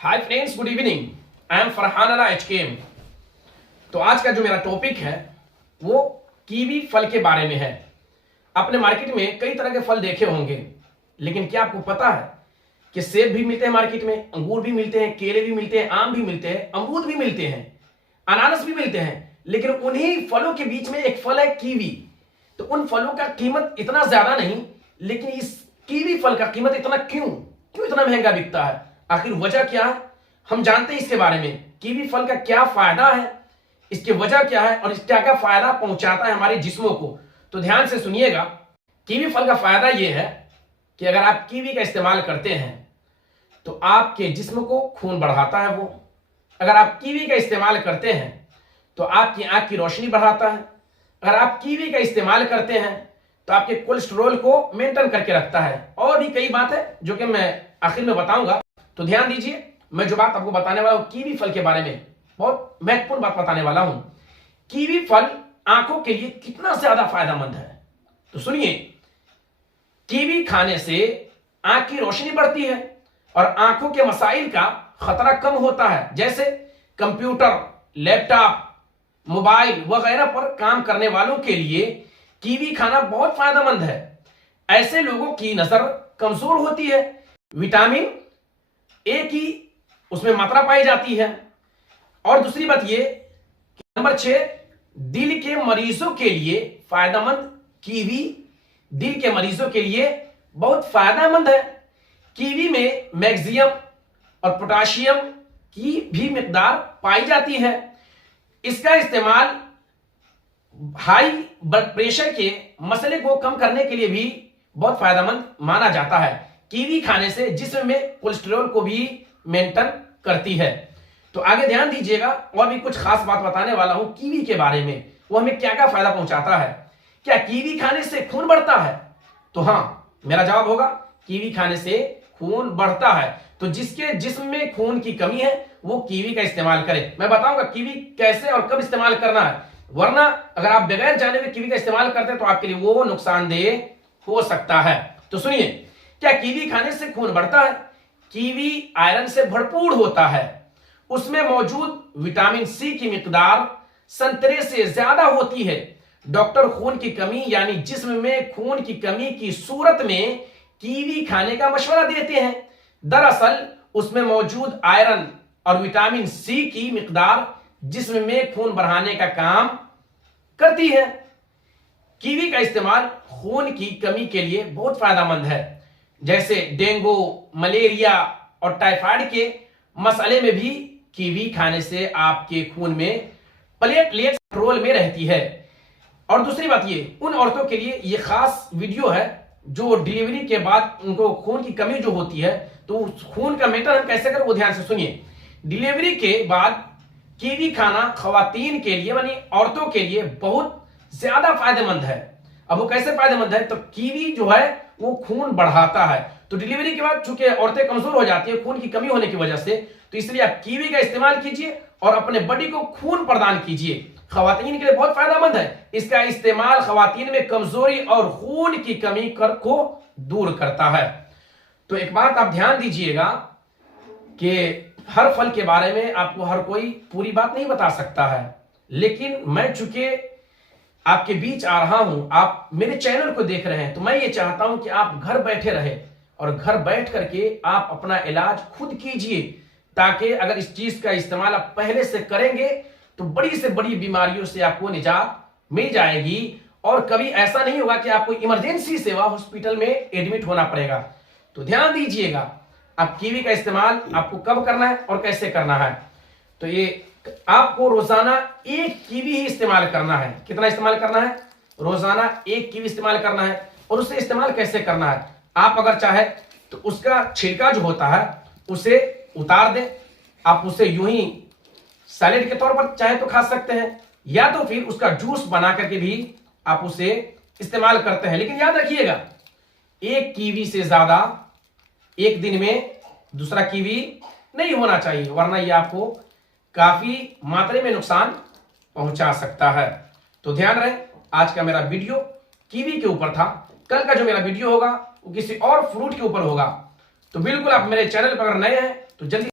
Hi friends, good evening. I am Farhan अला HKM। तो आज का जो मेरा टॉपिक है वो कीवी फल के बारे में है। आपने मार्केट में कई तरह के फल देखे होंगे, लेकिन क्या आपको पता है कि सेब भी मिलते हैं मार्केट में, अंगूर भी मिलते हैं, केले भी मिलते हैं, आम भी मिलते हैं, अमरूद भी मिलते हैं, अनानास भी मिलते हैं। लेकिन उन्हीं फलों के बीच में एक फल है कीवी। तो उन फलों का कीमत इतना ज्यादा नहीं, लेकिन इस कीवी फल का कीमत इतना क्यों इतना महंगा बिकता है? आखिर वजह क्या है? हम जानते हैं इसके बारे में। कीवी फल का क्या फायदा है, इसकी वजह क्या है और क्या क्या फायदा पहुंचाता है हमारे जिस्मों को। तो ध्यान से सुनिएगा। कीवी फल का फायदा यह है कि अगर आप कीवी का इस्तेमाल करते हैं तो आपके जिस्म को खून बढ़ाता है वो। अगर आप कीवी का इस्तेमाल करते हैं तो आपकी आंख की रोशनी बढ़ाता है। अगर आप कीवी का इस्तेमाल करते हैं तो आपके कोलेस्ट्रॉल को मेंटेन करके रखता है। और भी कई बात है जो कि मैं आखिर में बताऊंगा। तो ध्यान दीजिए, मैं जो बात आपको बताने वाला हूं कीवी फल के बारे में, बहुत महत्वपूर्ण बात बताने वाला हूं। कीवी फल आंखों के लिए कितना ज्यादा फायदेमंद है, तो सुनिए। कीवी खाने से आंख की रोशनी बढ़ती है और आंखों के मसाइल का खतरा कम होता है, जैसे कंप्यूटर, लैपटॉप, मोबाइल वगैरह पर काम करने वालों के लिए कीवी खाना बहुत फायदेमंद है। ऐसे लोगों की नजर कमजोर होती है। विटामिन ए की उसमें मात्रा पाई जाती है। और दूसरी बात ये, नंबर 6, दिल के मरीजों के लिए फायदेमंद। कीवी दिल के मरीजों के लिए बहुत फायदेमंद है। कीवी में मैग्नीशियम और पोटाशियम की भी मिकदार पाई जाती है। इसका इस्तेमाल हाई ब्लड प्रेशर के मसले को कम करने के लिए भी बहुत फायदेमंद माना जाता है। कीवी खाने से जिस्म में कोलेस्ट्रॉल को भी मेंटेन करती है। तो आगे ध्यान दीजिएगा, और भी कुछ खास बात बताने वाला हूं कीवी के बारे में। वो हमें क्या क्या फायदा पहुंचाता है। क्या कीवी खाने से खून बढ़ता है? तो हां, मेरा जवाब होगा कीवी खाने से खून बढ़ता है। तो जिसके जिस्म में खून की कमी है वो कीवी का इस्तेमाल करे। मैं बताऊंगा कीवी कैसे और कब इस्तेमाल करना है, वरना अगर आप बगैर जाने हुए कीवी का इस्तेमाल करते हैं तो आपके लिए वो नुकसानदेह हो सकता है। तो सुनिए, क्या कीवी खाने से खून बढ़ता है? कीवी आयरन से भरपूर होता है। उसमें मौजूद विटामिन सी की मिकदार संतरे से ज्यादा होती है। डॉक्टर खून की कमी यानी जिस्म में खून की कमी की सूरत में कीवी खाने का मशवरा देते हैं। दरअसल उसमें मौजूद आयरन और विटामिन सी की मिकदार जिस्म में खून बढ़ाने का काम करती है। कीवी का इस्तेमाल खून की कमी के लिए बहुत फायदेमंद है, जैसे डेंगू, मलेरिया और टाइफाइड के मसले में भी कीवी खाने से आपके खून में प्लेटलेट्स कंट्रोल में रहती है। और दूसरी बात ये, उन औरतों के लिए ये खास वीडियो है जो डिलीवरी के बाद उनको खून की कमी जो होती है, तो खून का मेंटेन हम कैसे करें वो ध्यान से सुनिए। डिलीवरी के बाद कीवी खाना खवातीन के लिए यानी औरतों के लिए बहुत ज्यादा फायदेमंद है। अब वो कैसे फायदेमंद है? तो कीवी जो है वो खून बढ़ाता है। तो डिलीवरी के बाद चूंकि औरतें कमजोर हो जाती है खून की कमी होने की वजह से, तो इसलिए आप कीवी का इस्तेमाल कीजिए और अपने बॉडी को खून प्रदान कीजिए। खवातीन के लिए बहुत फायदेमंद है। इसका इस्तेमाल खवातीन में कमजोरी और खून की कमी को दूर करता है। तो एक बात आप ध्यान दीजिएगा कि हर फल के बारे में आपको हर कोई पूरी बात नहीं बता सकता है, लेकिन मैं चूंकि आपके बीच आ रहा हूं, आप मेरे चैनल को देख रहे हैं, तो मैं ये चाहता हूं कि आप घर बैठे रहे और घर बैठ करके आप अपना इलाज खुद कीजिए, ताकि अगर इस चीज का इस्तेमाल आप पहले से करेंगे तो बड़ी से बड़ी बीमारियों से आपको निजात मिल जाएगी और कभी ऐसा नहीं होगा कि आपको इमरजेंसी सेवा हॉस्पिटल में एडमिट होना पड़ेगा। तो ध्यान दीजिएगा, आप कीवी का इस्तेमाल आपको कब करना है और कैसे करना है। तो ये आपको रोजाना एक कीवी ही इस्तेमाल करना है। कितना इस्तेमाल करना है? रोजाना एक कीवी इस्तेमाल करना है। और उसे इस्तेमाल कैसे करना है? आप अगर चाहे तो उसका छिलका जो होता है उसे उतार दें। आप उसे यूं ही सैलेड के तौर पर चाहे तो खा सकते हैं, या तो फिर उसका जूस बना करके भी आप उसे इस्तेमाल करते हैं। लेकिन याद रखिएगा, एक कीवी से ज्यादा एक दिन में दूसरा कीवी नहीं होना चाहिए, वरना यह आपको काफी मात्रा में नुकसान पहुंचा सकता है। तो ध्यान रहे, आज का मेरा वीडियो कीवी के ऊपर था। कल का जो मेरा वीडियो होगा वो किसी और फ्रूट के ऊपर होगा। तो बिल्कुल आप मेरे चैनल पर अगर नए हैं तो जल्दी